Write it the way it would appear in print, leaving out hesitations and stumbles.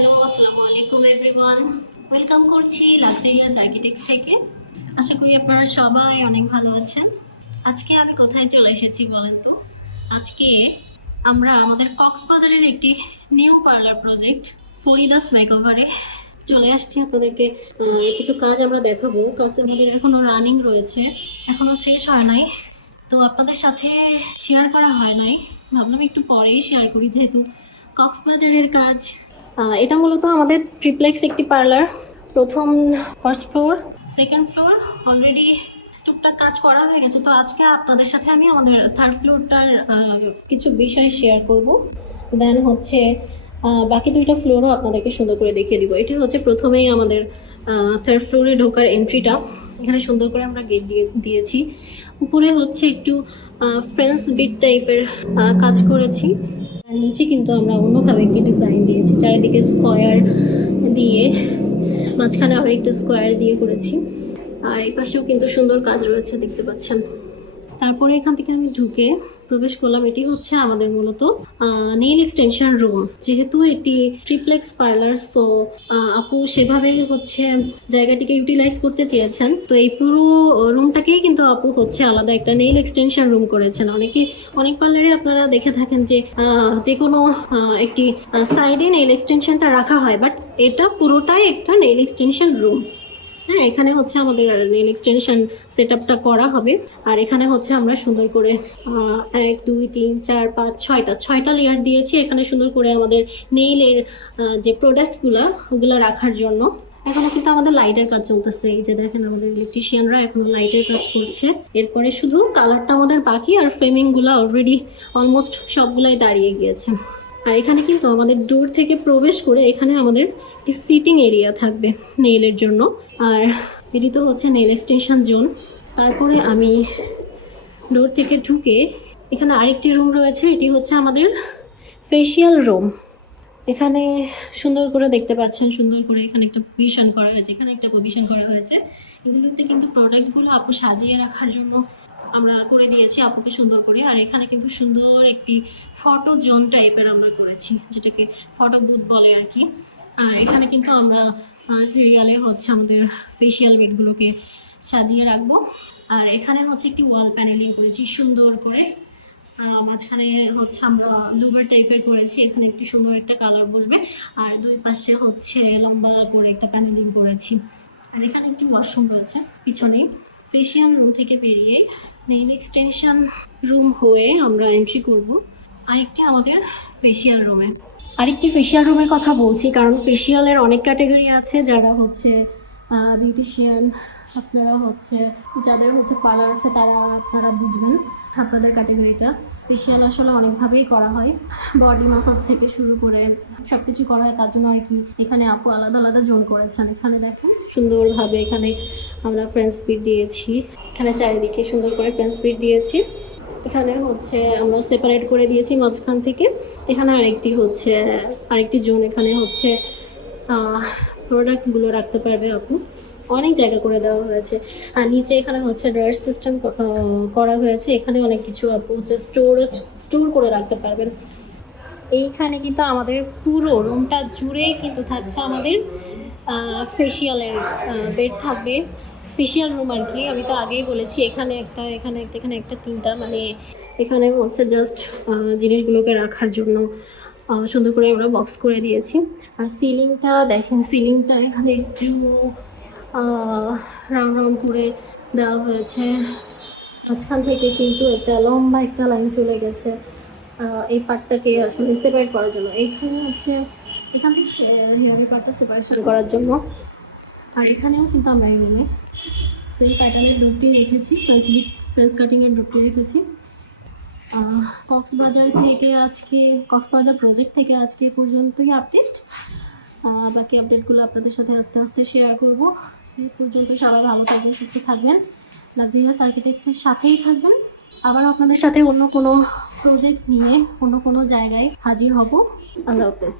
Hello, আসসালামু আলাইকুম everyone. Welcome করছি লাক্সারিয়াস আর্কিটেক্টস থেকে। আশা করি আপনারা সবাই অনেক ভালো আছেন। আজকে আমি কোথায় চলে এসেছি বলেন তো? আজকে আমরা আমাদের কক্সবাজারের একটি নিউ পার্লার প্রজেক্ট ফরিদাস মেকওভারে চলে আসছি। আপনাদেরকে কিছু কাজ আমরা দেখাবো। কাজ আমাদের এখনো রানিং রয়েছে, এখনো শেষ হয় নাই, তো আপনাদের সাথে শেয়ার করা হয় নাই। ভাবলাম একটু পরেই শেয়ার করি, যেহেতু কক্সবাজারের কাজ। এটা মূলত আমাদের ট্রিপ্লেক্স একটি পার্লার। প্রথম first floor, second floor already টুকটাক কাজ করা হয়ে গেছে। তো আজকে আপনাদের সাথে আমি আমাদের থার্ড ফ্লোরটার কিছু বিষয় শেয়ার করব। দেন হচ্ছে বাকি দুইটা ফ্লোরও আপনাদেরকে সুন্দর করে দেখিয়ে দিব। এটা হচ্ছে প্রথমেই আমাদের থার্ড ফ্লোরে ঢোকার এন্ট্রিটা। এখানে সুন্দর করে আমরা গেট দিয়েছি। উপরে হচ্ছে একটু ফ্রেঞ্চ বিট টাইপের কাজ করেছি। আর নিচে কিন্তু আমরা অন্যভাবে একটি ডিজাইন দিয়েছি, চারিদিকে স্কোয়ার দিয়ে, মাঝখানে আবার একটা স্কোয়ার দিয়ে করেছি। আর এই পাশেও কিন্তু সুন্দর কাজ রয়েছে, দেখতে পাচ্ছেন। তারপরে এখান থেকে আমি ঢুকে প্রবেশ করলাম। এটি হচ্ছে আমাদের মূলত নেইল এক্সটেনশন রুম। যেহেতু এটি ট্রিপ্লেক্স পার্লার, তো আপু সেভাবে হচ্ছে জায়গাটিকে ইউটিলাইজ করতে চেয়েছেন। তো এই পুরো রুমটাকেই কিন্তু আপু হচ্ছে আলাদা একটা নেইল এক্সটেনশন রুম করেছেন। অনেক পার্লারে আপনারা দেখে থাকেন যে যে কোনো একটি সাইডে নেইল এক্সটেনশনটা রাখা হয়, বাট এটা পুরোটাই একটা নেইল এক্সটেনশন রুম। হ্যাঁ, এখানে হচ্ছে আমাদের নেল এক্সটেনশন সেট আপটা করা হবে। আর এখানে হচ্ছে আমরা সুন্দর করে 1 2 3 4 5 6টা লেয়ার দিয়েছি এখানে সুন্দর করে আমাদের নেইলের যে প্রোডাক্টগুলো ওগুলো রাখার জন্য। এখনো কিন্তু আমাদের লাইটের কাজ চলতেছে। এই যে দেখেন, আমাদের ইলেকট্রিশিয়ানরা এখনো লাইটের কাজ করছে। এরপরে শুধু কালারটা আমাদের বাকি, আর ফ্রেমিং গুলা অলরেডি অলমোস্ট সবগুলাই দাঁড়িয়ে গিয়েছে। আর এখানে কিন্তু আমাদের ডোর থেকে প্রবেশ করে এখানে আমাদের একটি সিটিং এরিয়া থাকবে নেইলের জন্য। আর এটি তো হচ্ছে নেইল এক্সটেনশন জোন। তারপরে আমি ডোর থেকে ঢুকে এখানে আরেকটি রুম রয়েছে, এটি হচ্ছে আমাদের ফেসিয়াল রুম। এখানে সুন্দর করে দেখতে পাচ্ছেন, সুন্দর করে এখানে একটা প্রভিশন করা হয়েছে, এখানে একটা প্রভিশন করা হয়েছে। এগুলোতে কিন্তু প্রোডাক্টগুলো আপু সাজিয়ে রাখার জন্য আমরা করে দিয়েছি আপুকে সুন্দর করে। আর এখানে কিন্তু সুন্দর একটি ফটো জোন টাইপের আমরা করেছি, যেটাকে ফটো বুথ বলে আর কি। আর এখানে কিন্তু আমরা সিরিয়ালে হচ্ছে আমাদের ফেসিয়াল কিটগুলোকে সাজিয়ে রাখবো। আর এখানে হচ্ছে একটি ওয়াল প্যানেলিং করেছি সুন্দর করে। মাঝখানে হচ্ছে আমরা লুবার টাইপের করেছি, এখানে একটু সুন্দর একটা কালার বসবে। আর দুই পাশে হচ্ছে লম্বা করে একটা প্যানেলিং করেছি। আর এখানে একটি ওয়াশরুম রয়েছে পিছনে। ফেসিয়াল রুম থেকে বেরিয়ে নেইল এক্সটেনশন রুম হয়ে আমরা এন্ট্রি করব আরেকটি আমাদের ফেসিয়াল রুমে। আরেকটি ফেসিয়াল রুমের কথা বলছি কারণ ফেসিয়ালের অনেক ক্যাটাগরি আছে। যারা হচ্ছে বিউটিশিয়ান, আপনারা হচ্ছে যাদের হচ্ছে পার্লার আছে, তারা আপনারা বুঝবেন আপনাদের ক্যাটাগরিটা। ফেসিয়াল আসলে অনেকভাবেই করা হয়, বডি মাসাজ থেকে শুরু করে সব কিছু করা হয়। তার জন্য আর কি এখানে আপু আলাদা আলাদা জোন করেছেন। এখানে দেখুন সুন্দরভাবে এখানে আমরা ফ্রেঞ্চ বিট দিয়েছি, এখানে চারিদিকে সুন্দর করে ফ্রেঞ্চ বিট দিয়েছি। এখানে হচ্ছে আমরা সেপারেট করে দিয়েছি মাঝখান থেকে। এখানে আরেকটি জোন, এখানে হচ্ছে প্রোডাক্টগুলো রাখতে পারবে আপু, অনেক জায়গা করে দেওয়া হয়েছে। আর নিচে এখানে হচ্ছে ড্রয়ার সিস্টেম করা হয়েছে, এখানে অনেক কিছু আপু হচ্ছে স্টোর করে রাখতে পারবেন। এইখানে কিন্তু আমাদের পুরো রুমটা জুড়েই কিন্তু থাকছে আমাদের ফেসিয়ালের বেড থাকবে, ফেসিয়াল রুম আর কি। আমি তো আগেই বলেছি এখানে একটা, এখানে একটা, এখানে একটা, 3টা, মানে এখানে হচ্ছে জাস্ট জিনিসগুলোকে রাখার জন্য সুন্দর করে আমরা বক্স করে দিয়েছি। আর সিলিংটা দেখেন, সিলিংটা এখানে একটু রাউন্ড রাউন্ড করে দেওয়া হয়েছে। মাঝখান থেকে কিন্তু একটা লম্বা একটা লাইন চলে গেছে এই পার্টটাকে আসলে সেপারেট করার জন্য। এইখানে হচ্ছে এখান থেকে হেয়ারের পার্টটা সেপারেশন করার জন্য। আর এখানেও কিন্তু আমরা এই রুমে সেম প্যাটার্নের ডুবটি রেখেছি, ফ্রেঞ্চ কাটিংয়ের ডুবটি রেখেছি। কক্সবাজার প্রজেক্ট থেকে আজকে পর্যন্তই আপডেট। বাকি আপডেটগুলো আপনাদের সাথে আস্তে আস্তে শেয়ার করবো। এই পর্যন্ত সবাই ভালো থাকবেন, সুস্থ থাকবেন, লাক্সারিয়াস আর্কিটেক্টসের সাথেই থাকবেন। আবার আপনাদের সাথে অন্য কোনো প্রজেক্ট নিয়ে অন্য কোনো জায়গায় হাজির হব। আল্লাহ হাফেজ।